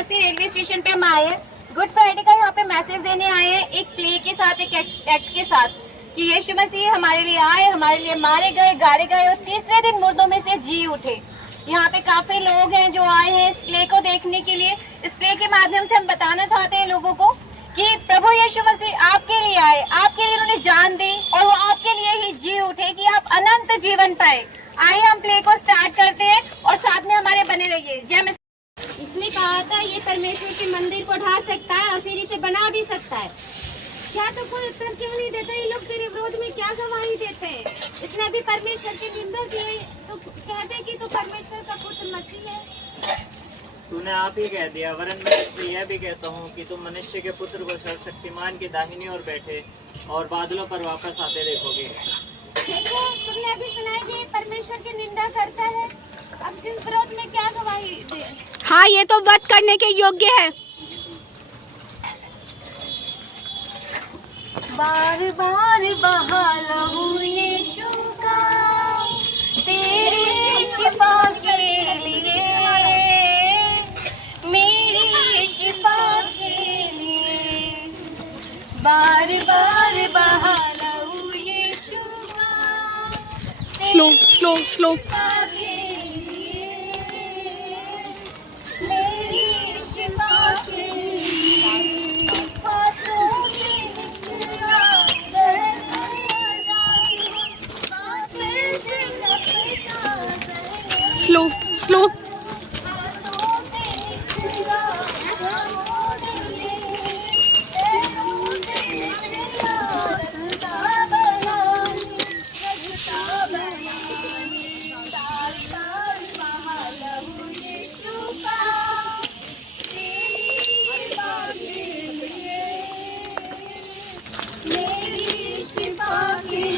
बस्ती railway station पे हम आए हैं। गुड फ्राइडे का यहाँ पे मैसेज देने आए हैं, एक प्ले के साथ, एक एक्ट के साथ, कि यीशु मसीह हमारे लिए आए, हमारे लिए मारे गए, गाड़े गए और तीसरे दिन मुर्दों में से जी उठे। यहाँ पे काफी लोग हैं जो आए हैं इस प्ले को देखने के लिए। इस प्ले के माध्यम से हम बताना चाहते हैं लोगों को कि प्रभु यीशु मसीह आपके लिए आए, आपके लिए उन्होंने जान दी और वो आपके लिए ही जी उठे कि आप अनंत जीवन पाए। आइए हम प्ले को स्टार्ट करते हैं और साथ में हमारे बने रहिए। जय मसीह। इसने कहा था ये परमेश्वर के मंदिर को ढा सकता है और फिर इसे बना भी सकता है। क्या तो कोई उत्तर क्यों नहीं देता? ये लोग तेरे विरोध में क्या गवाही देते हैं? इसने अभी परमेश्वर की निंदा की है तो कहते कि तू परमेश्वर का पुत्र मसीह है। तूने आप ही कह दिया, वरन मैं तुझसे यह भी कहता हूँ कि तुम मनुष्य के पुत्र को सर्वशक्तिमान की दाहिनी ओर बैठे और बादलों पर वापस आते देखोगे। देखो, तुमने अभी सुना है कि परमेश्वर की निंदा करता है, अब इस विरोध में क्या गवाही दे? हाँ, ये तो वध करने के योग्य है। बार बार बहा लहू यीशु का तेरी शिफा के लिए, मेरी शिफा के लिए। बार बार बहा लहू यीशु का स्लो स्लो स्लो। मेरी शिफा के लिए। हाथों से निकला slow slow.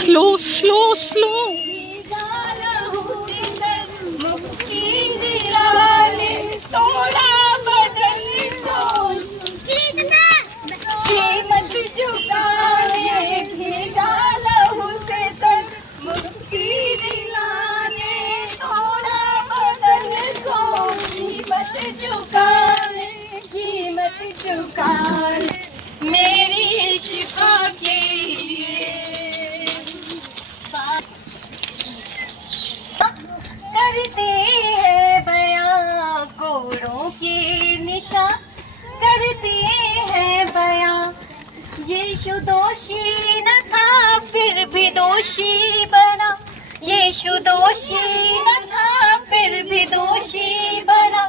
Slow slow slow. थोड़ा बदल को कीमत चुकाने भेजा लहू से सर मुक्ति दिलाने। थोड़ा बदल को कीमत चुकाने मेरी शिफा के लिए। करते हैं बयां कोड़ों के निशान, करते हैं बयां यीशु दोषी न था फिर भी दोषी बना। यीशु दोषी न था फिर भी दोषी बना।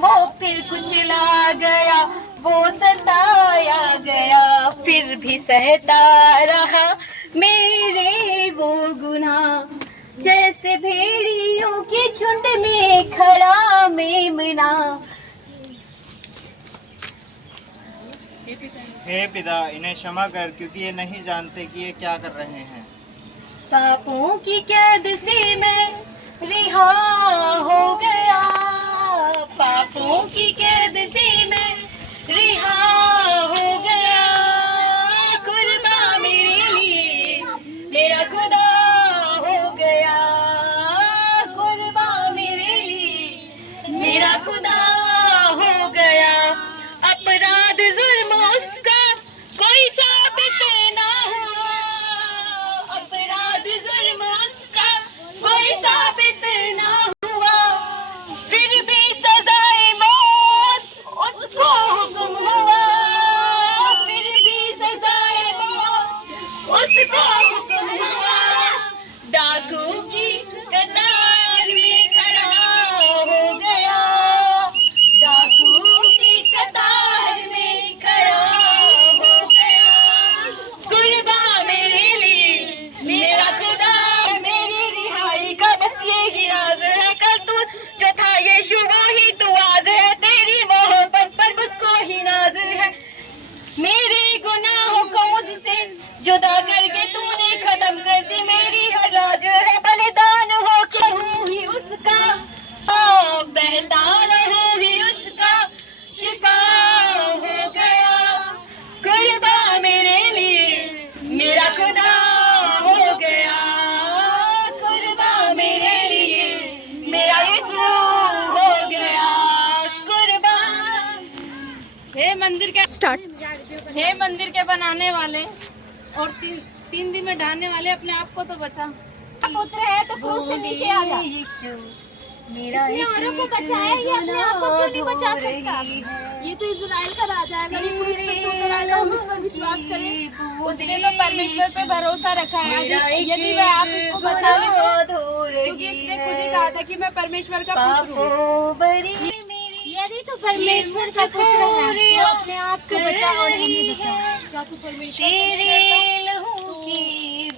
वो फिर कुचला गया, वो सताया गया, फिर भी सहता रहा मेरे वो गुनाह। जैसे भेड़ियों के झुंड में खड़ा मेमना। हे पिता, इन्हें क्षमा कर, क्योंकि ये नहीं जानते कि ये क्या कर रहे हैं। पापों की कैद से मैं रिहा हो गया, पापों की कैद से मैं रिहा हो गया। खुदा मेरे लिए मेरा खुदा हो गया, खुदा मेरे लिए मेरा खुदा हो गया। अपराध जुर्म उसका कोई साबित ना हुआ, अपराध जुर्म उसका कोई साबित ना हुआ। फिर भी सजाए मौत हे मंदिर के स्टार्ट। हे मंदिर के बनाने वाले और तीन दिन में ढाने वाले, अपने आप को तो बचा। पुत्र है तो क्रूस से नीचे आ जा। इसने औरों को बचाया, ये अपने आप को क्यों नहीं बचा सकता? ये तो इजराइल का राजा है, अगर ये क्रूस पे सोच रहा है तो हम इस पर विश्वास करें। उसने तो परमेश्वर पे भरोसा रखा है। यदि वह आप इसको बचा ले तो, क्योंकि इसने खुद ही कहा था कि मैं परमेश्वर का पुत्र हूँ। यदि तू परमेश्वर का पुत्र है तो अपने आप को बचा और हमें बचा। क्या तू परमेश्वर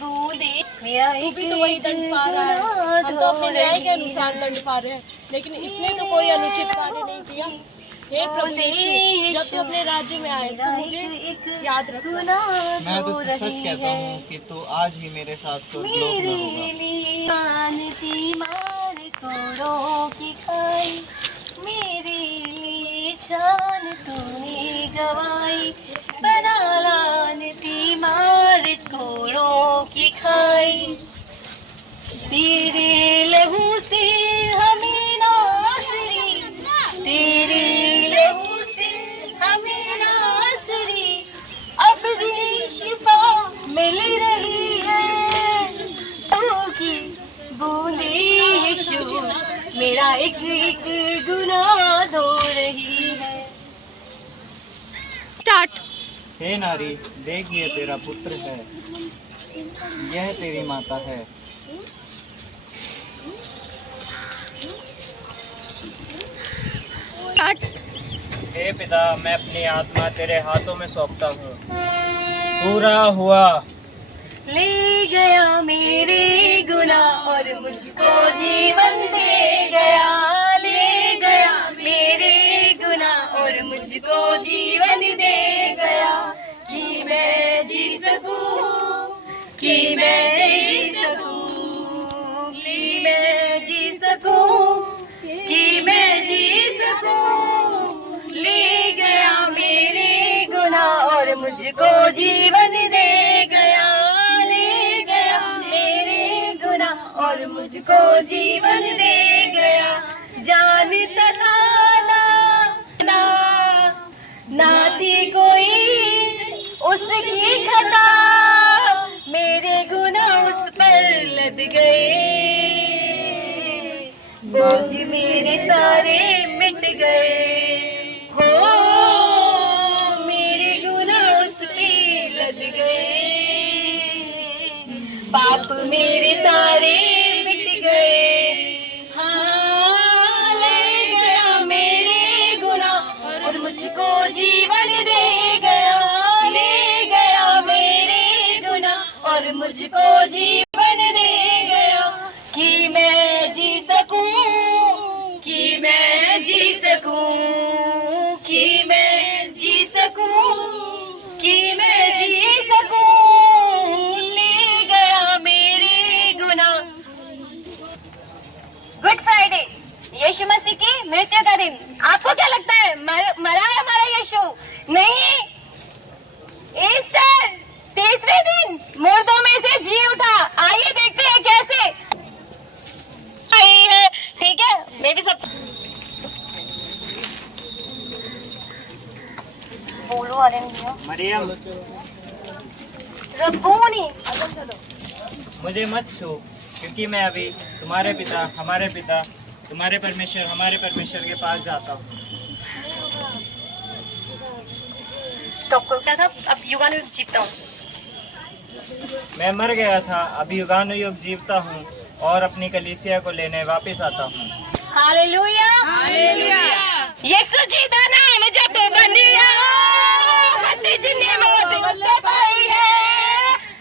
तू भी तो वही दंड पा रहा है। हम तो अपने न्याय के अनुसार दंड पा रहे हैं, लेकिन इसने तो कोई अनुचित कार्य नहीं किया। हे प्रभु यीशु, जब तू अपने राज्य में आए तो मुझे याद रखना। मैं तो सच कहता हूँ कि तू आज ही मेरे साथ स्वर्गलोक में होगा। मेरे लिए जान तूने गवाई, बना लानती मार कोड़ों की खाई। तेरे लहू से हमें नासरी, तेरे लहू से हमें नासरी, अब भी शिफा मिल रही है। की बूंदे यीशु मेरा एक एक गुनाह धो रही है। स्टार्ट। हे नारी, देख ये तेरा पुत्र है, यह तेरी माता है। स्टार्ट। हे पिता, मैं अपनी आत्मा तेरे हाथों में सौंपता हूँ। पूरा हुआ। ले गया मेरे गुनाह और मुझको जीवन दे गया। ले गया मेरे गुनाह और मुझको जीवन दे गया। कि मैं जी सकूं, कि मैं जी सकूं, कि मैं जी सकूं, कि मैं जी सकूं। ले गया मेरे गुनाह और मुझको जीवन दे गया। और मुझको जीवन दे गया। जान तथा ना ना थी कोई उसकी खता, मेरे गुनाह उस पर लद गए। बोझ मेरे सारे मिट गए। हो मेरे गुनाह उस पे लद गए। पाप मेरे सारे मिट गए। हाँ, ले गया मेरे गुनाह और मुझको जीवन दे गया। ले गया मेरे गुनाह और मुझको जीवन दे गया। कि मैं जी सकूं, कि मैं जी सकूं, कि मैं जी सकूं, कि मैं जी सकूं। गुड फ्राइडे, यीशु मसीह की मृत्यु का दिन। आपको क्या लगता है मरा है हमारा यीशु? नहीं। ईस्टर, तीसरे दिन मुर्दों में से जी उठा। आइए देखते हैं कैसे। सही है, ठीक है। मैं भी सब बोलो। अरे मरियम, रब्बूनी, मुझे मत छू, क्योंकि मैं अभी तुम्हारे पिता, हमारे पिता, तुम्हारे परमेश्वर, हमारे परमेश्वर के पास जाता हूँ। स्टॉप कर क्या था? अब युगानुयुग जीता हूँ। मैं मर गया था, अभी युगानुयुग जीवता हूँ और अपनी कलीसिया को लेने वापस आता हूँ। Hallelujah, hallelujah. यीशु जी दा नाम जप बनिया, हत्ती जिन्ने मौत बल्ले पाई है।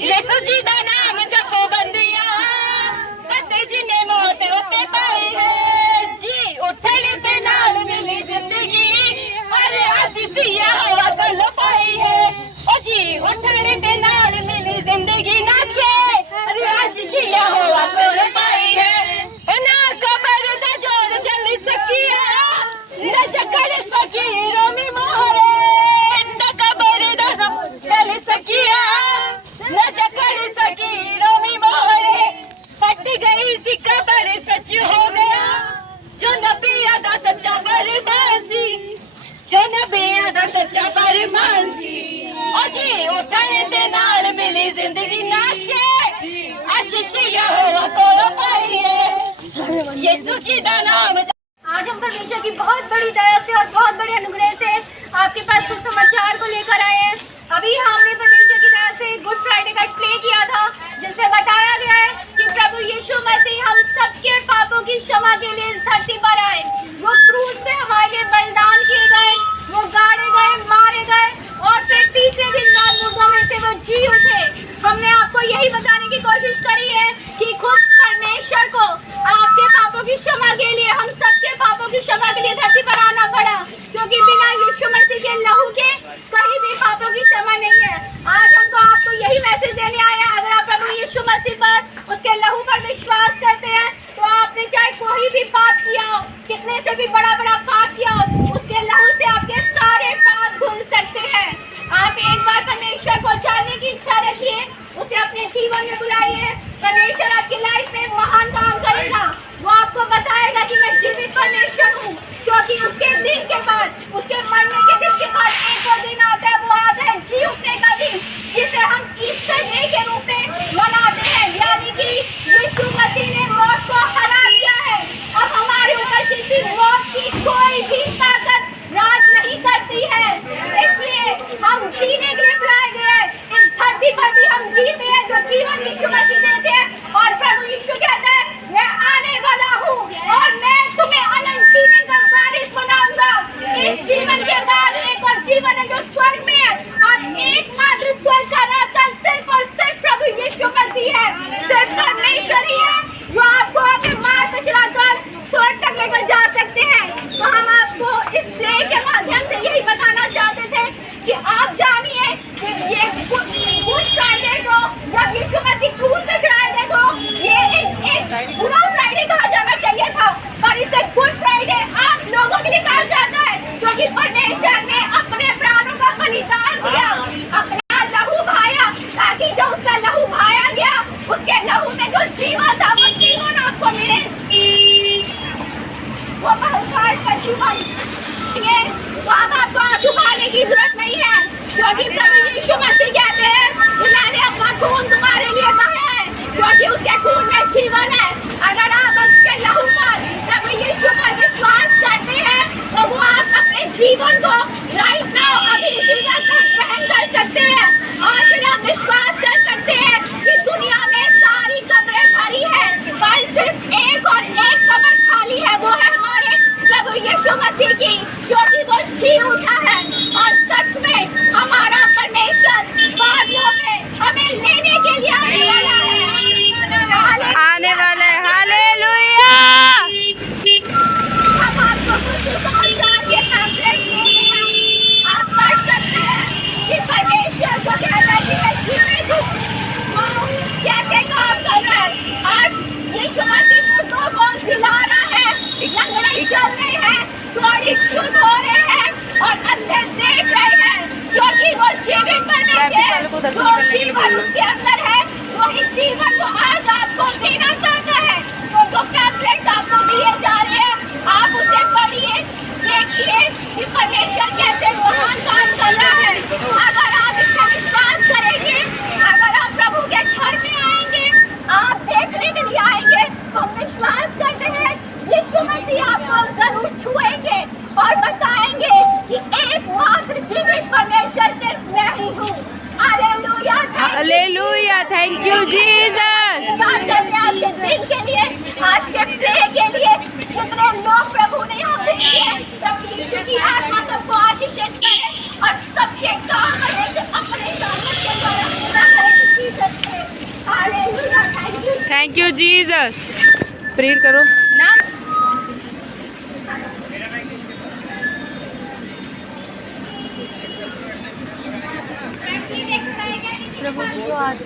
यीशु जी दा नाम जप बनिया, हत्ती जिन्ने मौत उत्ते पाई है। जी उठने ते नाल मिली जिंदगी, अरे आसीसिया हवा कल पाई है। ओ जी उठने ते नाल मिली जिंदगी, नाच के अरे आसीसिया हवा कल पाई है। ना कबर दा जोर चल सकिया, न जकड़ फकीरों में मोहरे। न कबर दा चल सकिया, न जकड़ फकीरों में मोहरे। फट गई सी कबर, सच हो गया जो नबिया दा सच्चा फरमान सी, जो नबिया दा जी उठने दे नाल मिली जिंदगी नाच के आशीष यहोवा कोलों पाई है यीशु जी दा नाम। आज हम परमेश्वर की बहुत बड़ी दया से और बहुत बड़े अनुग्रह से आपके पास कुछ समाचार को लेकर आए हैं। अभी हमने परमेश्वर की दया से गुड फ्राइडे का प्ले किया था जिसमें बताया गया है कि प्रभु यीशु मसीह हम सबके पापों की क्षमा के लिए इस धरती पर आए। वो क्रूस पे हमारे लिए बलिदान किए गए, वो गाड़े गए, मारे गए और फिर तीसरे दिन बाद मुर्दों में से वो जी उठे। हमने आपको यही बताने की कोशिश करी है कि खुद परमेश्वर को आपके पापों की क्षमा के लिए, हम सबके पापों की क्षमा के लिए धरती पर आना पड़ा, क्योंकि बिना यीशु मसीह के लहू के कहीं भी पापों की क्षमा नहीं है। आज हम तो आपको यही मैसेज देने आए हैं, अगर आप प्रभु यीशु मसीह पर, उसके लहू पर विश्वास करते हैं तो आपने चाहे कोई भी पाप किया हो, कितने से भी बड़ा पाप किया हो, उसके लहू से आपके सारे पाप धुल सकते हैं। आप एक बार परमेश्वर को जानने की इच्छा रखिए, उसे अपने जीवन में बुलाइए। परमेश्वर आपकी लाइफ में महान काम करेगा। वो आपको बताएगा कि मैं जीवित परमेश्वर हूँ, क्योंकि उसके दिन के बाद, उसके मरने के दिन के बाद एक और दिन आता है, वो आता है जी उठने का दिन, जिसे हम ईस्टर डे के रूप में मनाते हैं। यानी कि यीशु मसीह ने मौत को हरा दिया है। अब हमारे ऊपर किसी मौत की कोई भी ताकत राज नहीं करती है। इसलिए हम जीने के लिए बुलाए गए हैं। इस धरती पर भी हम जीते हैं जो जीवन यीशु मसीह देते हैं। और प्रभु यीशु कहता है, मैं आने वाला हूँ और मैं तुम्हें अनंत जीवन का वारिस बनाऊंगा। इस जीवन के बाद एक और जीवन है जो स्वर्ग में है, और एकमात्र स्वर्ग का रास्ता सिर्फ और सिर्फ प्रभु यीशु मसीह है। सिर्फ परमेश्वर ही है जो आपको अपने मार्ग पे चलाकर स्वर्ग तक लेकर जा सकते हैं। तो हम आपको इस प्ले के माध्यम से यही बताना चाहते थे कि आप जानिए कि ये गुड फ्राइडे को जब यीशु मसीह क्रूस पे चढ़ाए थे तो ये एक बुरा फ्राइडे कहा जाना चाहिए था, पर इसे गुड फ्राइडे आप लोगों के लिए कहा जाता है, क्योंकि परमेश्वर ने अपने प्राणों का बलिदान दिया, अपना लहू बहाया, ताकि जो उसका लहू बहाया गया, उसके लहू में जो जीवन था वो जीवन आपको मिले। वो बहुकाल का जीवन तो अब आपको आंसू बहाने की जरूरत नहीं है, क्योंकि प्रभु यीशु मसीह कहते हैं कि मैंने अपना खून तुम्हारे लिए बहाया है, क्योंकि उसके खून में जीवन है। अगर आप उसके लहू पर, प्रभु यीशु पर विश्वास करते हैं तो वो आप अपने जीवन को राइट नाउ अभी जीवन को ग्रहण कर सकते हैं। और फिर आप विश्वास कर सकते हैं कि दुनिया में सारी कब्रें भरी है, पर सिर्फ एक और एक कब्र खाली है, वो है हमारे प्रभु यीशु मसीह की, क्योंकि वो जी उठा है। और सच में हमारा परमेश्वर बादलों में हमें लेने के लिए आने वाला है। हालेलुया। हम आपको कुछ समाचार के पैम्फलेट देते हैं, आप पढ़ सकते हैं कि परमेश्वर को कहता है कि मैं जीवित हूँ, वो कैसे काम कर रहा है। आज यीशु मसीह मुर्दों को जिला रहा है, लंगड़े चल रहे हैं, थोड़ी शुद्ध हो रहे हैं और अंधे देख रहे हैं, क्योंकि वो जीवित परमेश्वर जो जीवन उसके अंदर है, वही जीवन वो आज आपको देना चाहता है। तो जो पैम्फलेट्स आपको दिए जा रहे हैं, आप उसे पढ़िए, देखिए कि परमेश्वर कैसे महान काम कर रहा है। अगर आप इसका विश्वास करेंगे, अगर आप प्रभु के घर में आएंगे, आप देखने के लिए आएंगे, तो विश्वास करते हैं यीशु मसीह आपको जरूर छुएंगे और बताएंगे कि एकमात्र जीवित परमेश्वर सिर्फ मैं ही हूँ। Hallelujah, hallelujah, thank you Jesus. बात करते हैं आज के दिन के लिए, आज के प्ले के लिए, जितने लोग प्रभु ने यहाँ पे किए, प्रभु यीशु की आत्मा सबको आशीषित करे और सबके काम हमेशा अपने सामर्थ के द्वारा पूरा करे जीसस के। Hallelujah, thank you Jesus. Prayer करो ना। प्रभु को आज